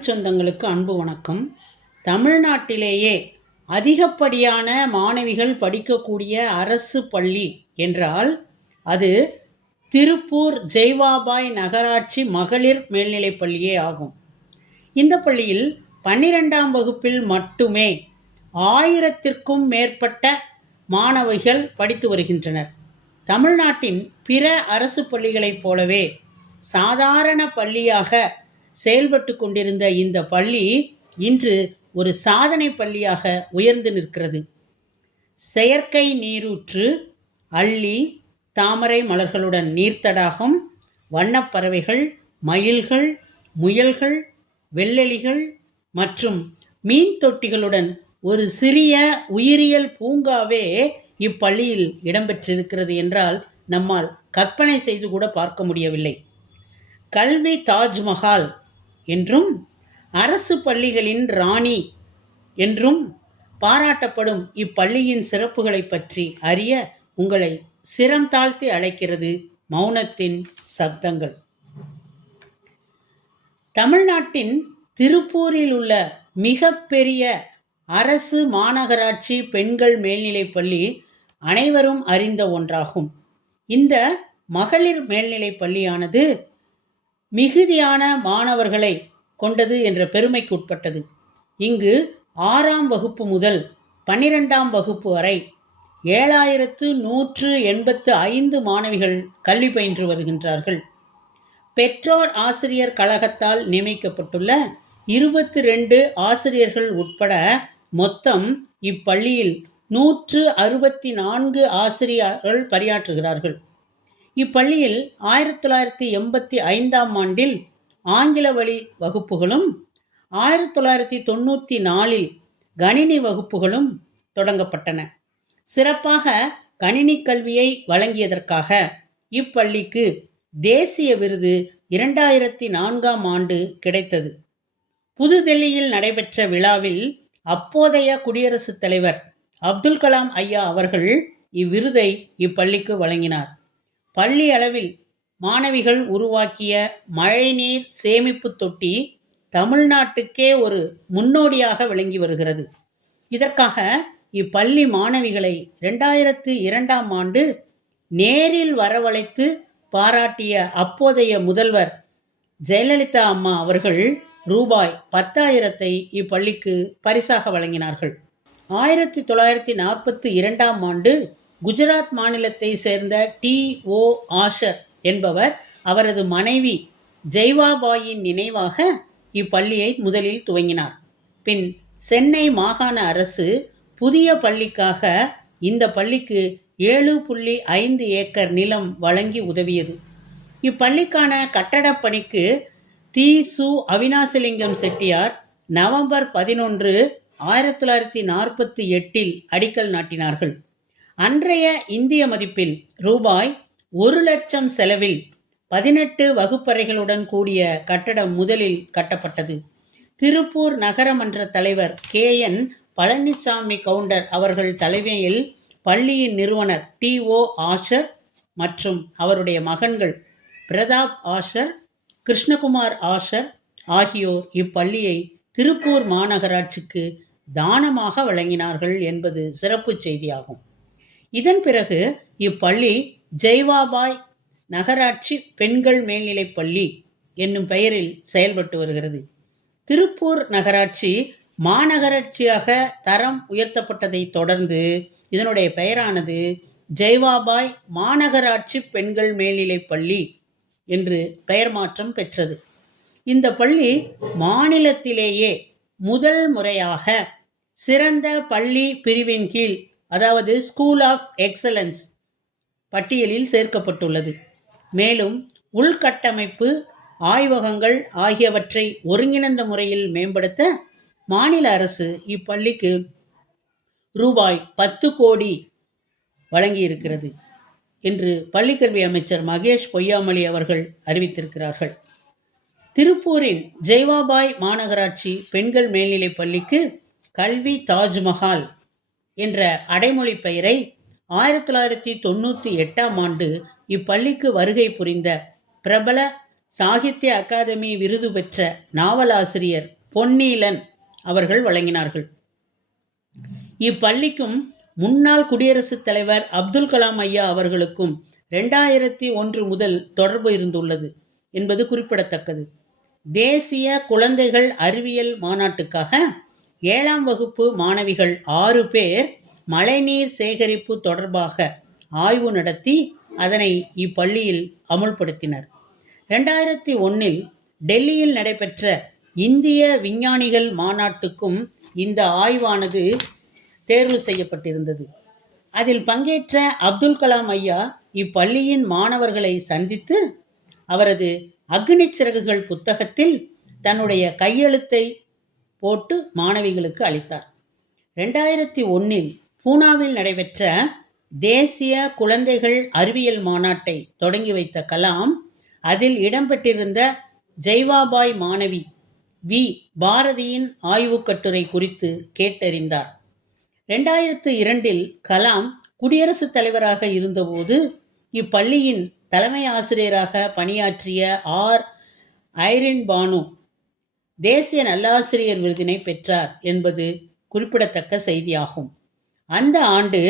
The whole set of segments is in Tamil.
தமிழ் சொந்தங்களுக்கு அன்பு வணக்கம். தமிழ்நாட்டிலேயே அதிகப்படியான மாணவிகள் படிக்கக்கூடிய அரசு பள்ளி என்றால் அது திருப்பூர் ஜெய்வாபாய் நகராட்சி மகளிர் மேல்நிலைப் பள்ளியே ஆகும். இந்த பள்ளியில் 12ஆம் வகுப்பில் மட்டுமே 1000த்திற்கும் மேற்பட்ட மாணவிகள் படித்து வருகின்றனர். தமிழ்நாட்டின் பிற அரசு பள்ளிகளைப் போலவே சாதாரண பள்ளியாக செயல்பட்டு கொண்டிருந்த இந்த பள்ளி இன்று ஒரு சாதனை பள்ளியாக உயர்ந்து நிற்கிறது. செயற்கை நீரூற்று, அள்ளி, தாமரை மலர்களுடன் நீர்த்தடாகம், வண்ணப்பறவைகள், மயில்கள், முயல்கள், வெள்ளெலிகள் மற்றும் மீன் தொட்டிகளுடன் ஒரு சிறிய உயிரியல் பூங்காவே இப்பள்ளியில் இடம்பெற்றிருக்கிறது என்றால் நம்மால் கற்பனை செய்து கூட பார்க்க முடியவில்லை. கல்வி தாஜ்மஹால் என்றும் அரசு பள்ளிகளின் ராணி என்றும் பாராட்டப்படும் இப்பள்ளியின் சிறப்புகளை பற்றி அறிய உங்களை சிரம் தாழ்த்தி அழைக்கிறது மௌனத்தின் சப்தங்கள். தமிழ்நாட்டின் திருப்பூரில் உள்ள மிகப்பெரிய அரசு மாநகராட்சி பெண்கள் மேல்நிலைப் பள்ளி அனைவரும் அறிந்த ஒன்றாகும். இந்த மகளிர் மேல்நிலைப் பள்ளியானது மிகுதியான மாணவர்களை கொண்டது என்ற பெருமைக்கு உட்பட்டது. இங்கு 6ஆம் வகுப்பு முதல் 12ஆம் வகுப்பு வரை 7185 மாணவிகள் கல்வி பயின்று வருகின்றார்கள். பெற்றோர் ஆசிரியர் கழகத்தால் நியமிக்கப்பட்டுள்ள 22 ஆசிரியர்கள் உட்பட மொத்தம் இப்பள்ளியில் 164 ஆசிரியர்கள் பணியாற்றுகிறார்கள். இப்பள்ளியில் 1985ஆம் ஆண்டில் ஆங்கில வழி வகுப்புகளும் 1994இல் கணினி வகுப்புகளும் தொடங்கப்பட்டன. சிறப்பாக கணினி கல்வியை வழங்கியதற்காக இப்பள்ளிக்கு தேசிய விருது 2004ஆம் ஆண்டு கிடைத்தது. புதுதில்லியில் நடைபெற்ற விழாவில் அப்போதைய குடியரசுத் தலைவர் அப்துல் கலாம் ஐயா அவர்கள் இவ்விருதை இப்பள்ளிக்கு வழங்கினார். பள்ளி அளவில் மாணவிகள் உருவாக்கிய மழைநீர் சேமிப்பு தொட்டி தமிழ்நாட்டுக்கே ஒரு முன்னோடியாக விளங்கி வருகிறது. இதற்காக இப்பள்ளி மாணவிகளை 2002ஆம் ஆண்டு நேரில் வரவழைத்து பாராட்டிய அப்போதைய முதல்வர் ஜெயலலிதா அம்மா அவர்கள் ரூபாய் 10,000 இப்பள்ளிக்கு பரிசாக வழங்கினார்கள். 1942ஆம் ஆண்டு குஜராத் மாநிலத்தை சேர்ந்த T.O. ஆஷர் என்பவர் அவரது மனைவி ஜெய்வாபாயின் நினைவாக இப்பள்ளியை முதலில் துவங்கினார். பின் சென்னை மாகாண அரசு புதிய பள்ளிக்காக இந்த பள்ளிக்கு 7.5 ஏக்கர் நிலம் வழங்கி உதவியது. இப்பள்ளிக்கான கட்டடப் பணிக்கு தி.சு. அவினாசிலிங்கம் செட்டியார் நவம்பர் 11, 1948இல் அடிக்கல் நாட்டினார்கள். அன்றைய இந்திய மதிப்பில் ரூபாய் 1,00,000 செலவில் 18 வகுப்பறைகளுடன் கூடிய கட்டடம் முதலில் கட்டப்பட்டது. திருப்பூர் நகரமன்ற தலைவர் K.N. பழனிசாமி கவுண்டர் அவர்கள் தலைமையில் பள்ளியின் நிறுவனர் T.O. ஆஷர் மற்றும் அவருடைய மகன்கள் பிரதாப் ஆஷர், கிருஷ்ணகுமார் ஆஷர் ஆகியோர் இப்பள்ளியை திருப்பூர் மாநகராட்சிக்கு தானமாக வழங்கினார்கள் என்பது சிறப்பு செய்தியாகும். இதன் பிறகு இப்பள்ளி ஜெய்வாபாய் நகராட்சி பெண்கள் மேல்நிலைப் பள்ளி என்னும் பெயரில் செயல்பட்டு வருகிறது. திருப்பூர் நகராட்சி மாநகராட்சியாக தரம் உயர்த்தப்பட்டதை தொடர்ந்து இதனுடைய பெயரானது ஜெய்வாபாய் மாநகராட்சி பெண்கள் மேல்நிலைப் பள்ளி என்று பெயர் மாற்றம் பெற்றது. இந்த பள்ளி மாநிலத்திலேயே முதல் முறையாக சிறந்த பள்ளி பிரிவின் கீழ், அதாவது ஸ்கூல் ஆஃப் எக்ஸலன்ஸ் பட்டியலில் சேர்க்கப்பட்டுள்ளது. மேலும் உள்கட்டமைப்பு, ஆய்வகங்கள் ஆகியவற்றை ஒருங்கிணைந்த முறையில் மேம்படுத்த மாநில அரசு இப்பள்ளிக்கு ரூபாய் 10 கோடி வழங்கியிருக்கிறது என்று பள்ளிக்கல்வி அமைச்சர் மகேஷ் பொய்யாமொழி அவர்கள் அறிவித்திருக்கிறார்கள். திருப்பூரின் ஜெய்வாபாய் மாநகராட்சி பெண்கள் மேல்நிலைப் பள்ளிக்கு கல்வி தாஜ்மஹால் என்ற அடைமொழி பெயரை 1998ஆம் ஆண்டு இப்பள்ளிக்கு வருகை புரிந்த பிரபல சாகித்ய அகாதமி விருது பெற்ற நாவலாசிரியர் பொன்னீலன் அவர்கள் வழங்கினார்கள். இப்பள்ளிக்கும் முன்னாள் குடியரசுத் தலைவர் அப்துல் கலாம் ஐயா அவர்களுக்கும் 2001 முதல் தொடர்பு இருந்துள்ளது என்பது குறிப்பிடத்தக்கது. தேசிய குழந்தைகள் அறிவியல் மாநாட்டுக்காக 7ஆம் வகுப்பு மாணவிகள் 6 பேர் மழைநீர் சேகரிப்பு தொடர்பாக ஆய்வு நடத்தி அதனை இப்பள்ளியில் அமுல்படுத்தினர். 2001 டெல்லியில் நடைபெற்ற இந்திய விஞ்ஞானிகள் மாநாட்டுக்கும் இந்த ஆய்வானது தேர்வு செய்யப்பட்டிருந்தது. அதில் பங்கேற்ற அப்துல் கலாம் ஐயா இப்பள்ளியின் மாணவர்களை சந்தித்து அவரது அக்னி சிறகுகள் புத்தகத்தில் தன்னுடைய கையெழுத்தை போட்டு மாணவிகளுக்கு அளித்தார். 2001 பூனாவில் நடைபெற்ற தேசிய குழந்தைகள் அறிவியல் மாநாட்டை தொடங்கி வைத்த கலாம் அதில் இடம்பெற்றிருந்த ஜெய்வாபாய் மாணவி வி பாரதியின் ஆய்வுக் கட்டுரை குறித்து கேட்டறிந்தார். 2002 கலாம் குடியரசுத் தலைவராக இருந்தபோது இப்பள்ளியின் தலைமை ஆசிரியராக பணியாற்றிய ஐரின் பானு தேசிய நல்லாசிரியர் விருதினை பெற்றார் என்பது குறிப்பிடத்தக்க செய்தியாகும். அந்த ஆண்டு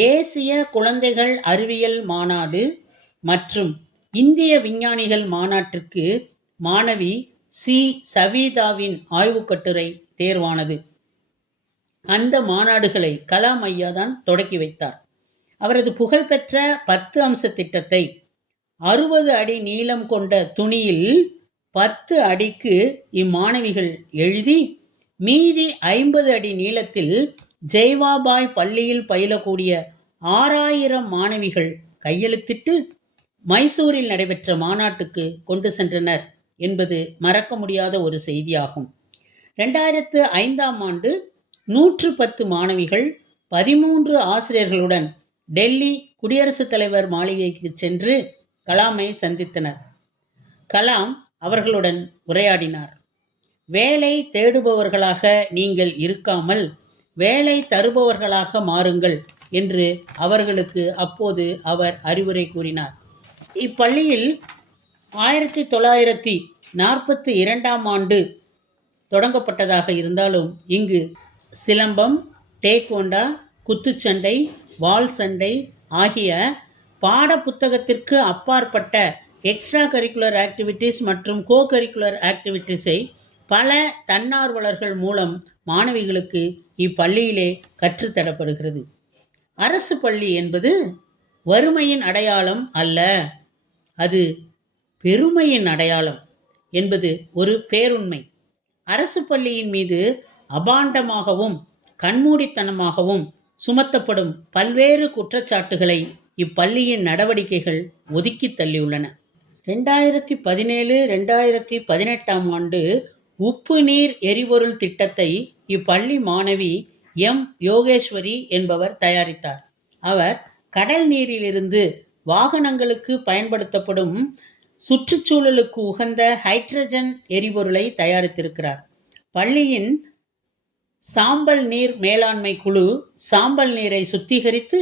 தேசிய குழந்தைகள் அறிவியல் மாநாடு மற்றும் இந்திய விஞ்ஞானிகள் மாநாட்டிற்கு மாணவி சி சவீதாவின் ஆய்வுக் கட்டுரை தேர்வானது. அந்த மாநாடுகளை கலாம் ஐயா தான் தொடக்கி வைத்தார். அவரது புகழ்பெற்ற 10 அம்ச திட்டத்தை 60 அடி நீளம் கொண்ட துணியில் 10 அடிக்கு இம்மாணவிகள் எழுதி மீதி 50 அடி நீளத்தில் ஜெய்வாபாய் பள்ளியில் பயிலக்கூடிய 6000 மாணவிகள் கையெழுத்திட்டு மைசூரில் நடைபெற்ற மாநாட்டுக்கு கொண்டு சென்றனர் என்பது மறக்க முடியாத ஒரு செய்தியாகும். 2005ஆம் ஆண்டு 110 மாணவிகள் 13 ஆசிரியர்களுடன் டெல்லி குடியரசுத் தலைவர் மாளிகைக்கு சென்று கலாமை சந்தித்தனர். கலாம் அவர்களுடன் உரையாடினார். வேலை தேடுபவர்களாக நீங்கள் இருக்காமல் வேலை தருபவர்களாக மாறுங்கள் என்று அவர்களுக்கு அப்போது அவர் அறிவுரை கூறினார். இப்பள்ளியில் 1942ஆம் ஆண்டு தொடங்கப்பட்டதாக இருந்தாலும் இங்கு சிலம்பம், டேக்வாண்டோ, குத்துச்சண்டை, வாள் சண்டை ஆகிய பாட புத்தகத்திற்கு அப்பாற்பட்ட எக்ஸ்ட்ரா கரிக்குலர் ஆக்டிவிட்டீஸ் மற்றும் கோ கரிக்குலர் ஆக்டிவிட்டீஸை பல தன்னார்வலர்கள் மூலம் மாணவிகளுக்கு இப்பள்ளியிலே கற்றுத்தரப்படுகிறது. அரசு பள்ளி என்பது வறுமையின் அடையாளம் அல்ல, அது பெருமையின் அடையாளம் என்பது ஒரு பேருண்மை. அரசு பள்ளியின் மீது அபாண்டமாகவும் கண்மூடித்தனமாகவும் சுமத்தப்படும் பல்வேறு குற்றச்சாட்டுகளை இப்பள்ளியின் நடவடிக்கைகள் ஒதுக்கி தள்ளியுள்ளன. 2017-2018ஆம் ஆண்டு உப்பு நீர் எரிபொருள் திட்டத்தை இப்பள்ளி மாணவி எம் யோகேஸ்வரி என்பவர் தயாரித்தார். அவர் கடல் நீரிலிருந்து வாகனங்களுக்கு பயன்படுத்தப்படும் சுற்றுச்சூழலுக்கு உகந்த ஹைட்ரஜன் எரிபொருளை தயாரித்திருக்கிறார். பள்ளியின் சாம்பல் நீர் மேலாண்மை குழு சாம்பல் நீரை சுத்திகரித்து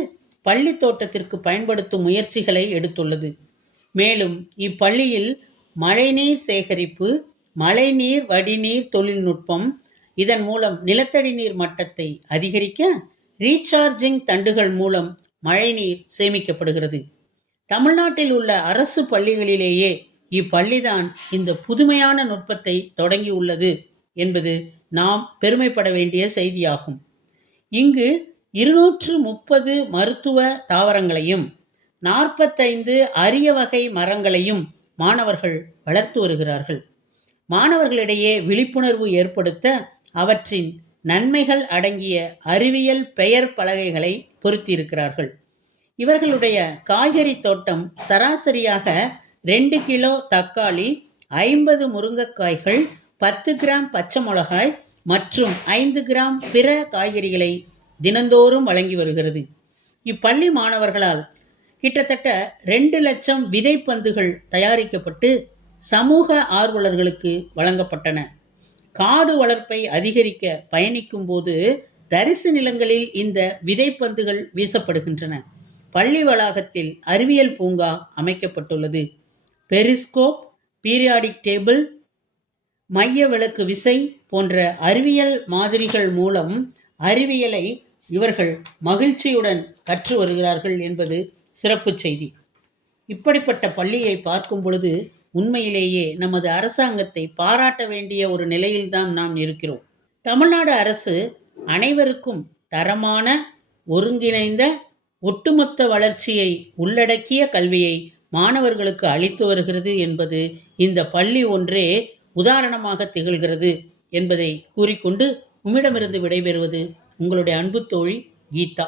பள்ளி தோட்டத்திற்கு பயன்படுத்தும் முயற்சிகளை எடுத்துள்ளது. மேலும் இப்பள்ளியில் மழைநீர் சேகரிப்பு, மழைநீர் வடிநீர் தொழில்நுட்பம், இதன் மூலம் நிலத்தடி நீர் மட்டத்தை அதிகரிக்க ரீசார்ஜிங் தண்டுகள் மூலம் மழைநீர் சேமிக்கப்படுகிறது. தமிழ்நாட்டில் உள்ள அரசு பள்ளிகளிலேயே இப்பள்ளிதான் இந்த புதுமையான நுட்பத்தை தொடங்கியுள்ளது என்பது நாம் பெருமைப்பட வேண்டிய செய்தியாகும். இங்கு 230 மருத்துவ தாவரங்களையும் 45 அரிய வகை மரங்களையும் மாணவர்கள் வளர்த்து வருகிறார்கள். மாணவர்களிடையே விழிப்புணர்வு ஏற்படுத்த அவற்றின் நன்மைகள் அடங்கிய அறிவியல் பெயர் பலகைகளை பொருத்தியிருக்கிறார்கள். இவர்களுடைய காய்கறி தோட்டம் சராசரியாக 2 கிலோ தக்காளி, 50 முருங்கைக்காய்கள், 10 கிராம் பச்சை மிளகாய் மற்றும் 5 கிராம் பிற காய்கறிகளை தினந்தோறும் வழங்கி வருகிறது. இப்பள்ளி மாணவர்களால் கிட்டத்தட்ட 2 லட்சம் விதைப்பந்துகள் தயாரிக்கப்பட்டு சமூக ஆர்வலர்களுக்கு வழங்கப்பட்டன. காடு வளர்ப்பை அதிகரிக்க பயணிக்கும் போது தரிசு நிலங்களில் இந்த விதைப்பந்துகள் வீசப்படுகின்றன. பள்ளி வளாகத்தில் அறிவியல் பூங்கா அமைக்கப்பட்டுள்ளது. பெரிஸ்கோப், பீரியாடிக் டேபிள், மைய விலக்கு விசை போன்ற அறிவியல் மாதிரிகள் மூலம் அறிவியலை இவர்கள் மகிழ்ச்சியுடன் கற்று வருகிறார்கள் என்பது சிறப்பு செய்தி. இப்படிப்பட்ட பள்ளியை பார்க்கும் பொழுது உண்மையிலேயே நமது அரசாங்கத்தை பாராட்ட வேண்டிய ஒரு நிலையில்தான் நாம் இருக்கிறோம். தமிழ்நாடு அரசு அனைவருக்கும் தரமான, ஒருங்கிணைந்த, ஒட்டுமொத்த வளர்ச்சியை உள்ளடக்கிய கல்வியை மாணவர்களுக்கு அளித்து வருகிறது என்பது இந்த பள்ளி ஒன்றே உதாரணமாக திகழ்கிறது என்பதை கூறிக்கொண்டு உம்மிடமிருந்து விடைபெறுவது உங்களுடைய அன்பு தோழி கீதா.